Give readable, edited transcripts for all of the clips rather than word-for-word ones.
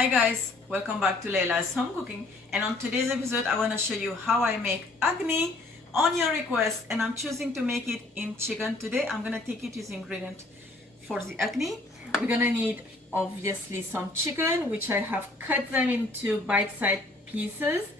Hi guys, welcome back to Laila's Home Cooking, and on today's episode I want to show you how I make Akni on your request, and I'm choosing to make it in chicken today. I'm going to take you to the ingredient for the Akni. We're going to need obviously some chicken, which I have cut them into bite-sized pieces,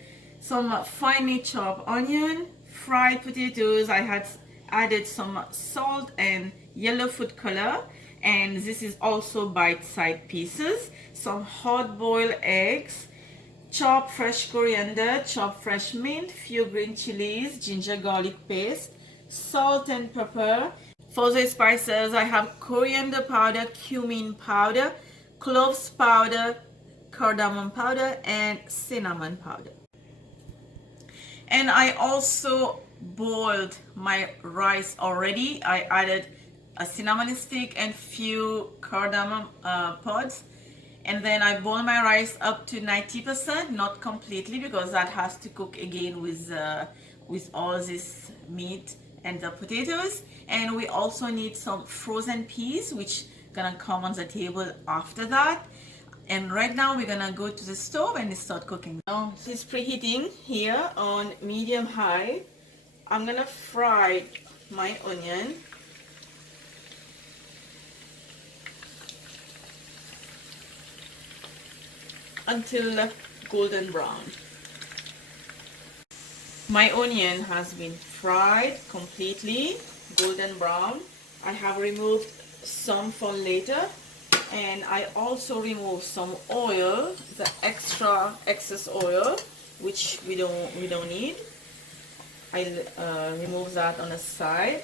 some finely chopped onion, fried potatoes. I had added some salt and yellow food color, and this is also bite-sized pieces, some hard-boiled eggs, chopped fresh coriander, chopped fresh mint, few green chilies, ginger garlic paste, salt and pepper. For the spices, I have coriander powder, cumin powder, cloves powder, cardamom powder, and cinnamon powder. And I also boiled my rice already. I added a cinnamon stick and few cardamom pods, and then I boil my rice up to 90%, not completely, because that has to cook again with all this meat and the potatoes. And we also need some frozen peas, which gonna come on the table after that. And right now we're gonna go to the stove and start cooking. Now it's preheating here on medium high. I'm gonna fry my onion until golden brown. My onion has been fried completely golden brown. I have removed some for later, and I also remove some oil, the excess oil, which we don't need. I remove that on the side,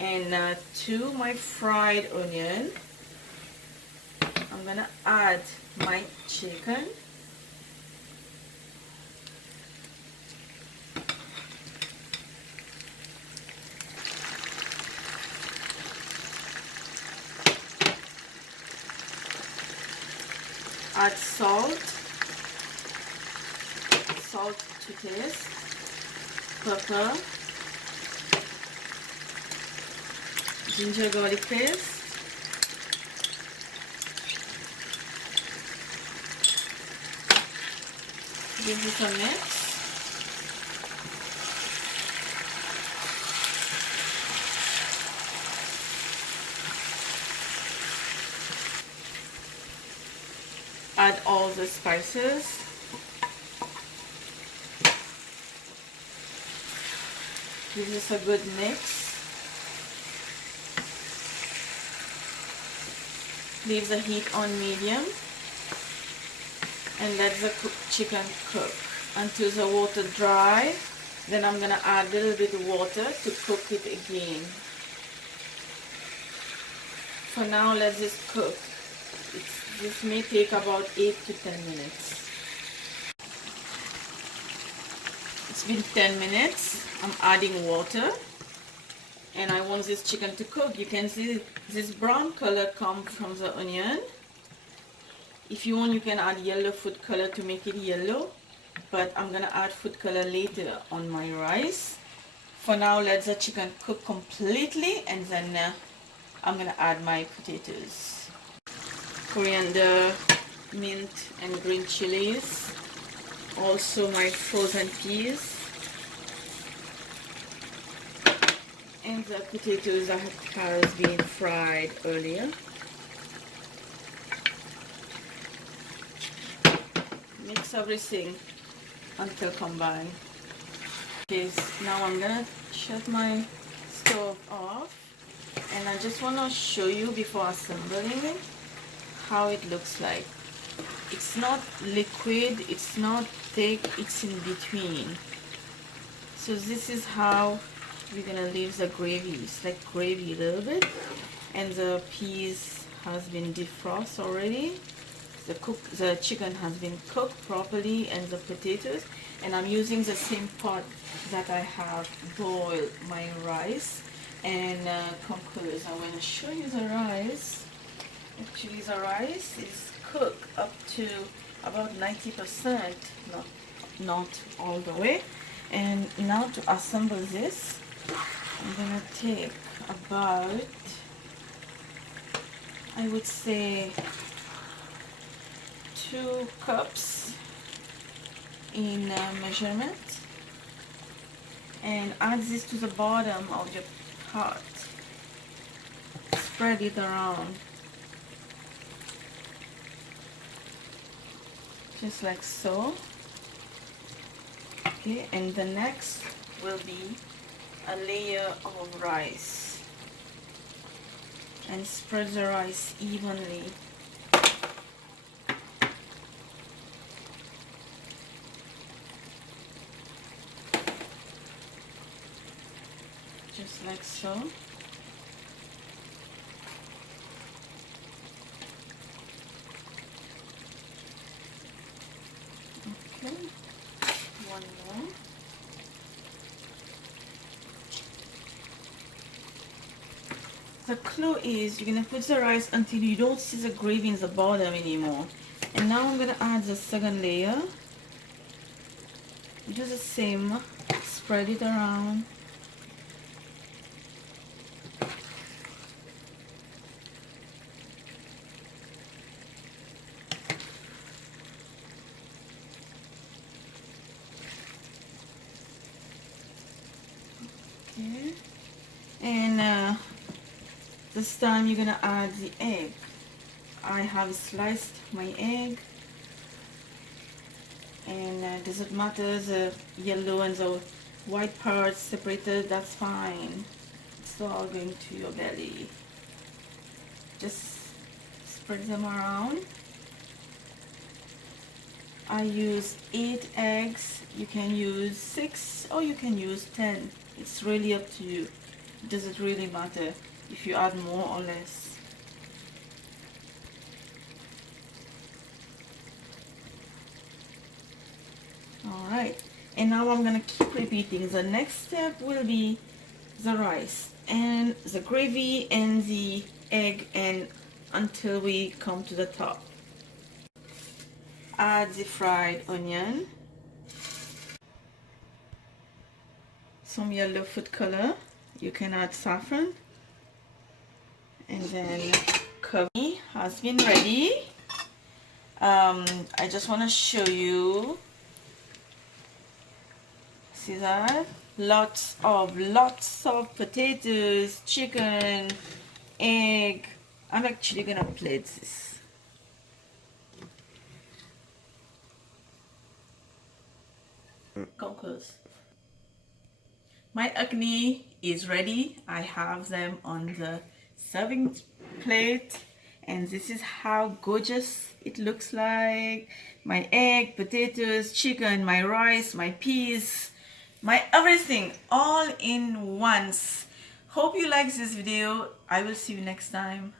and to my fried onion I'm gonna add my chicken. Add salt to taste, pepper, ginger garlic paste, give this a mix. Add all the spices. Give this a good mix. Leave the heat on medium and let the chicken cook until the water dry. Then I'm gonna add a little bit of water to cook it again. For now, let this cook. This may take about 8 to 10 minutes. It's been 10 minutes. I'm adding water, and I want this chicken to cook. You can see this brown color come from the onion. If you want, you can add yellow food color to make it yellow, but I'm gonna add food color later on my rice. For now, let the chicken cook completely, and then I'm gonna add my potatoes. Coriander, mint, and green chilies. Also my frozen peas. And the potatoes that has been fried earlier. Mix everything until combined. Okay, so now I'm gonna shut my stove off, and I just want to show you before assembling it how it looks like. It's not liquid, it's not thick, it's in between. So this is how we're gonna leave the gravy. It's like gravy a little bit, and the peas has been defrosted already. The chicken has been cooked properly, and the potatoes, and I'm using the same pot that I have boiled my rice. And because I want to show you the rice. Actually, the rice is cooked up to about 90%, not all the way. And now to assemble this, I'm gonna take about, I would say, 2 cups in measurement, and add this to the bottom of your pot. Spread it around just like so. Okay, and the next will be a layer of rice, and spread the rice evenly. Just like so. Okay, one more. The clue is you're gonna put the rice until you don't see the gravy in the bottom anymore. And now I'm gonna add the second layer. Do the same, spread it around. Okay. And this time you're gonna add the egg. I have sliced my egg, and doesn't matter the yellow and the white parts separated, that's fine. It's all going to your belly. Just spread them around. I use 8 eggs. You can use 6 or you can use 10. It's really up to you. Does it really matter if you add more or less? Alright, and now I'm gonna keep repeating. The next step will be the rice and the gravy and the egg, and until we come to the top. Add the fried onion, some yellow food color, you can add saffron, and then cumin has been ready. I just want to show you, see that? Lots of potatoes, chicken, egg. I'm actually gonna plate this. Come close. My acne is ready. I have them on the serving plate, and this is how gorgeous it looks like. My egg, potatoes, chicken, my rice, my peas, my everything all in once. Hope you like this video. I will see you next time.